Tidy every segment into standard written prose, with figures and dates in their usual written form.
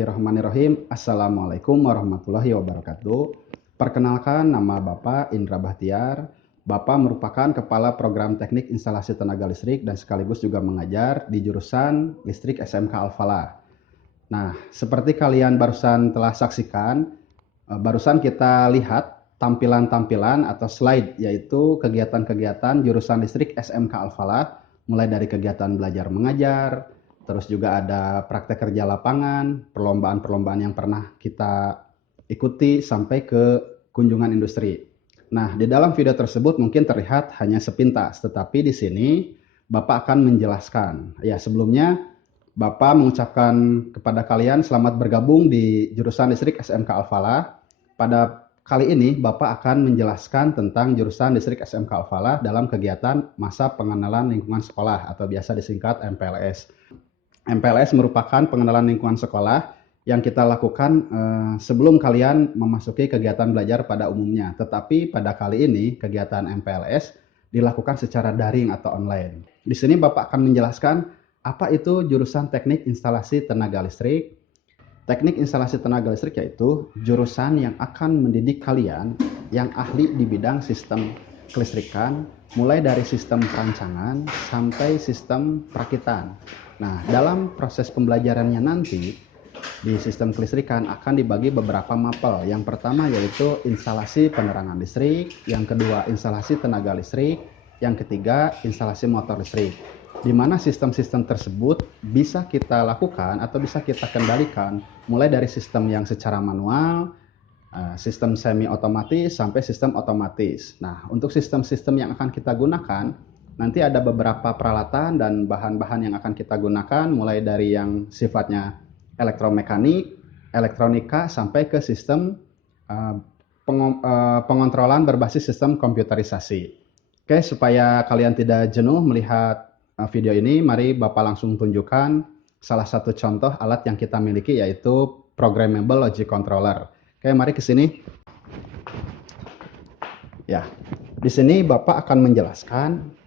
Bismillahirrahmanirrahim. Assalamualaikum warahmatullahi wabarakatuh. Perkenalkan, nama Bapak Indra Bahtiar. Bapak merupakan Kepala Program Teknik Instalasi Tenaga Listrik dan sekaligus juga mengajar di jurusan Listrik SMK Al-Falah. Nah, seperti kalian barusan telah saksikan, barusan kita lihat tampilan-tampilan atau slide, yaitu kegiatan-kegiatan jurusan Listrik SMK Al-Falah, mulai dari kegiatan belajar mengajar, terus juga ada praktek kerja lapangan, perlombaan-perlombaan yang pernah kita ikuti, sampai ke kunjungan industri. Nah, di dalam video tersebut mungkin terlihat hanya sepintas, tetapi di sini Bapak akan menjelaskan. Ya, sebelumnya Bapak mengucapkan kepada kalian selamat bergabung di jurusan Listrik SMK Al-Falah. Pada kali ini Bapak akan menjelaskan tentang jurusan Listrik SMK Al-Falah dalam kegiatan masa pengenalan lingkungan sekolah atau biasa disingkat MPLS. MPLS merupakan pengenalan lingkungan sekolah yang kita lakukan sebelum kalian memasuki kegiatan belajar pada umumnya. Tetapi pada kali ini kegiatan MPLS dilakukan secara daring atau online. Di sini Bapak akan menjelaskan apa itu jurusan Teknik Instalasi Tenaga Listrik. Teknik Instalasi Tenaga Listrik yaitu jurusan yang akan mendidik kalian yang ahli di bidang sistem kelistrikan, mulai dari sistem perancangan sampai sistem perakitan. Nah, dalam proses pembelajarannya nanti di sistem kelistrikan akan dibagi beberapa mapel. Yang pertama yaitu instalasi penerangan listrik, yang kedua instalasi tenaga listrik, yang ketiga instalasi motor listrik. Di mana sistem-sistem tersebut bisa kita lakukan atau bisa kita kendalikan mulai dari sistem yang secara manual, sistem semi otomatis sampai sistem otomatis. Nah, untuk sistem-sistem yang akan kita gunakan nanti ada beberapa peralatan dan bahan-bahan yang akan kita gunakan, mulai dari yang sifatnya elektromekanik, elektronika, sampai ke sistem pengontrolan berbasis sistem komputerisasi. Oke, supaya kalian tidak jenuh melihat video ini, mari Bapak langsung tunjukkan salah satu contoh alat yang kita miliki, yaitu Programmable Logic Controller. Oke, mari ke sini. Ya, di sini Bapak akan menjelaskan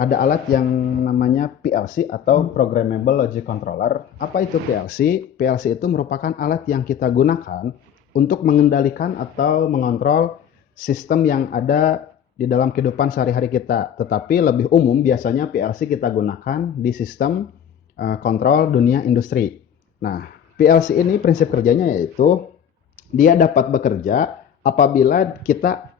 ada alat yang namanya PLC atau Programmable Logic Controller. Apa itu PLC? PLC itu merupakan alat yang kita gunakan untuk mengendalikan atau mengontrol sistem yang ada di dalam kehidupan sehari-hari kita. Tetapi lebih umum biasanya PLC kita gunakan di sistem kontrol dunia industri. Nah, PLC ini prinsip kerjanya yaitu dia dapat bekerja apabila kita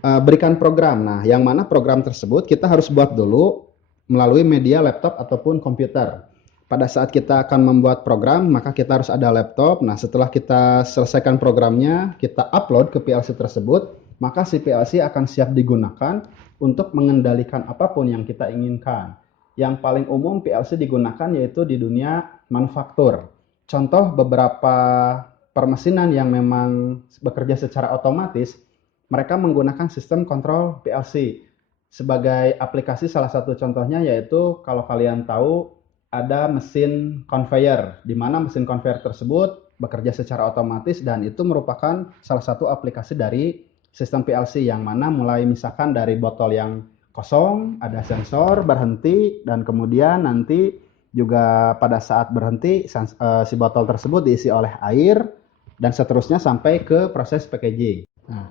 berikan program. Nah, yang mana program tersebut kita harus buat dulu melalui media laptop ataupun komputer. Pada saat kita akan membuat program, maka kita harus ada laptop. Nah, setelah kita selesaikan programnya, kita upload ke PLC tersebut, maka si PLC akan siap digunakan untuk mengendalikan apapun yang kita inginkan. Yang paling umum PLC digunakan yaitu di dunia manufaktur. Contoh beberapa permesinan yang memang bekerja secara otomatis, mereka menggunakan sistem kontrol PLC. Sebagai aplikasi salah satu contohnya yaitu kalau kalian tahu ada mesin conveyor, di mana mesin conveyor tersebut bekerja secara otomatis dan itu merupakan salah satu aplikasi dari sistem PLC, yang mana mulai misalkan dari botol yang kosong, ada sensor berhenti, dan kemudian nanti juga pada saat berhenti si botol tersebut diisi oleh air dan seterusnya sampai ke proses packaging. Nah,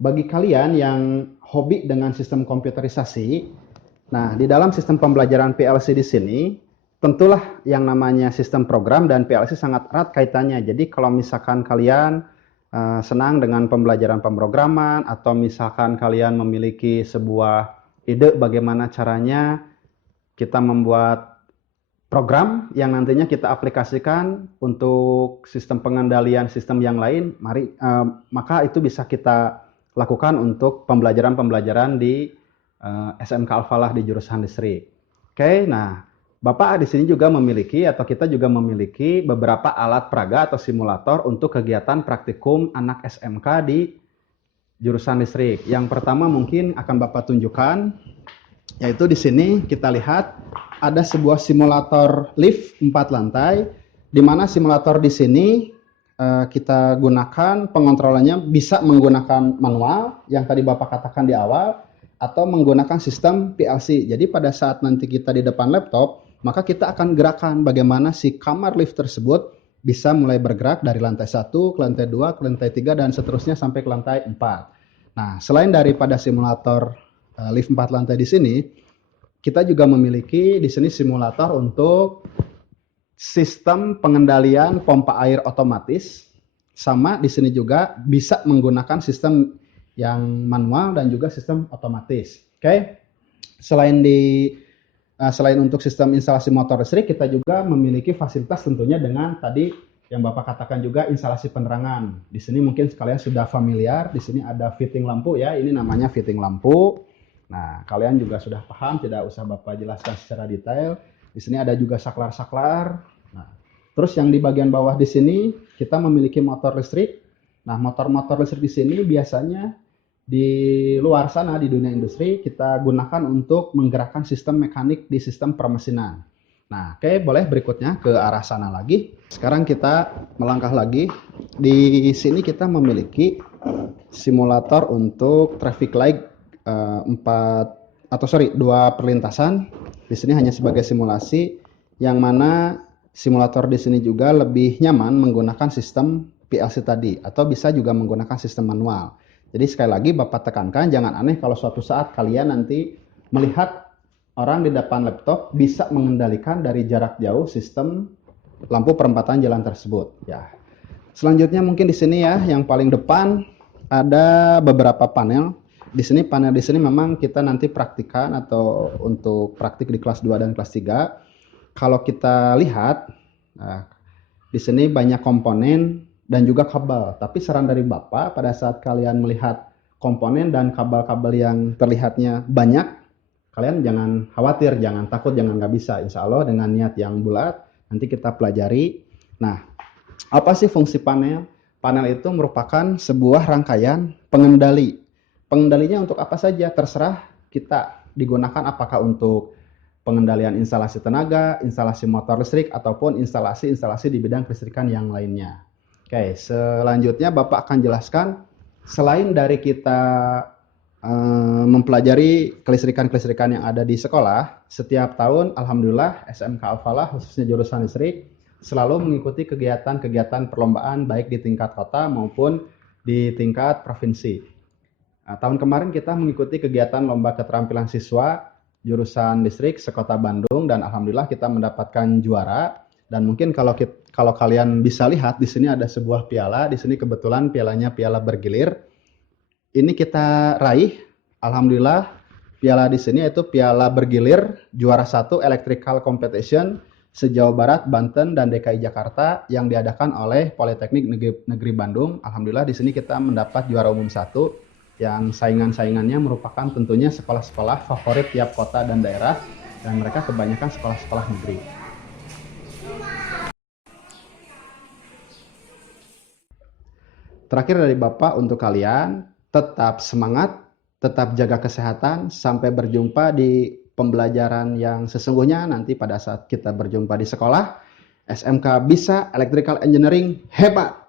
bagi kalian yang hobi dengan sistem komputerisasi, nah di dalam sistem pembelajaran PLC di sini, tentulah yang namanya sistem program dan PLC sangat erat kaitannya. Jadi kalau misalkan kalian senang dengan pembelajaran pemrograman, atau misalkan kalian memiliki sebuah ide bagaimana caranya kita membuat program yang nantinya kita aplikasikan untuk sistem pengendalian sistem yang lain, maka itu bisa kita lakukan untuk pembelajaran-pembelajaran di SMK Al-Falah di jurusan listrik. Oke, nah Bapak di sini juga memiliki atau kita juga memiliki beberapa alat peraga atau simulator untuk kegiatan praktikum anak SMK di jurusan listrik. Yang pertama mungkin akan Bapak tunjukkan, yaitu di sini kita lihat ada sebuah simulator lift 4 lantai, di mana simulator di sini kita gunakan pengontrolannya bisa menggunakan manual yang tadi Bapak katakan di awal, atau menggunakan sistem PLC. Jadi pada saat nanti kita di depan laptop, maka kita akan gerakan bagaimana si kamar lift tersebut bisa mulai bergerak dari lantai 1 ke lantai 2 ke lantai 3 dan seterusnya sampai ke lantai 4. Nah, selain daripada simulator lift 4 lantai di sini, kita juga memiliki di sini simulator untuk sistem pengendalian pompa air otomatis, sama di sini juga bisa menggunakan sistem yang manual dan juga sistem otomatis. Oke. Selain untuk sistem instalasi motor listrik, kita juga memiliki fasilitas tentunya dengan tadi yang Bapak katakan juga instalasi penerangan. Di sini mungkin kalian sudah familiar, di sini ada fitting lampu ya, ini namanya fitting lampu. Nah, kalian juga sudah paham, tidak usah Bapak jelaskan secara detail. Di sini ada juga saklar-saklar. Nah, terus yang di bagian bawah di sini kita memiliki motor listrik. Nah, motor-motor listrik di sini biasanya di luar sana di dunia industri kita gunakan untuk menggerakkan sistem mekanik di sistem permesinan. Nah, oke, boleh berikutnya ke arah sana lagi. Sekarang kita melangkah lagi. Di sini kita memiliki simulator untuk traffic light 2 perlintasan. Di sini hanya sebagai simulasi, yang mana simulator di sini juga lebih nyaman menggunakan sistem PLC tadi, atau bisa juga menggunakan sistem manual. Jadi sekali lagi Bapak tekankan, jangan aneh kalau suatu saat kalian nanti melihat orang di depan laptop bisa mengendalikan dari jarak jauh sistem lampu perempatan jalan tersebut. Ya. Selanjutnya mungkin di sini ya, yang paling depan ada beberapa panel. Di sini panel di sini memang kita nanti praktikan atau untuk praktik di kelas 2 dan kelas 3. Kalau kita lihat, nah, di sini banyak komponen dan juga kabel. Tapi saran dari Bapak, pada saat kalian melihat komponen dan kabel-kabel yang terlihatnya banyak, kalian jangan khawatir, jangan takut, jangan nggak bisa. Insya Allah dengan niat yang bulat, nanti kita pelajari. Nah, apa sih fungsi panel? Panel itu merupakan sebuah rangkaian pengendali. Pengendalinya untuk apa saja? Terserah kita digunakan, apakah untuk pengendalian instalasi tenaga, instalasi motor listrik, ataupun instalasi-instalasi di bidang kelistrikan yang lainnya. Oke, selanjutnya Bapak akan jelaskan, selain dari kita mempelajari kelistrikan-kelistrikan yang ada di sekolah, setiap tahun Alhamdulillah SMK Al-Falah khususnya jurusan listrik selalu mengikuti kegiatan-kegiatan perlombaan baik di tingkat kota maupun di tingkat provinsi. Nah, tahun kemarin kita mengikuti kegiatan lomba keterampilan siswa jurusan listrik sekota Bandung dan Alhamdulillah kita mendapatkan juara. Dan mungkin kalau kalian bisa lihat di sini ada sebuah piala, di sini kebetulan pialanya piala bergilir. Ini kita raih, alhamdulillah piala di sini yaitu piala bergilir juara 1 electrical competition se-Jawa Barat, Banten dan DKI Jakarta yang diadakan oleh Politeknik Negeri Bandung. Alhamdulillah di sini kita mendapat juara umum 1 yang saingan-saingannya merupakan tentunya sekolah-sekolah favorit tiap kota dan daerah dan mereka kebanyakan sekolah-sekolah negeri. Terakhir dari Bapak untuk kalian, tetap semangat, tetap jaga kesehatan, sampai berjumpa di pembelajaran yang sesungguhnya nanti pada saat kita berjumpa di sekolah. SMK Bisa Electrical Engineering hebat!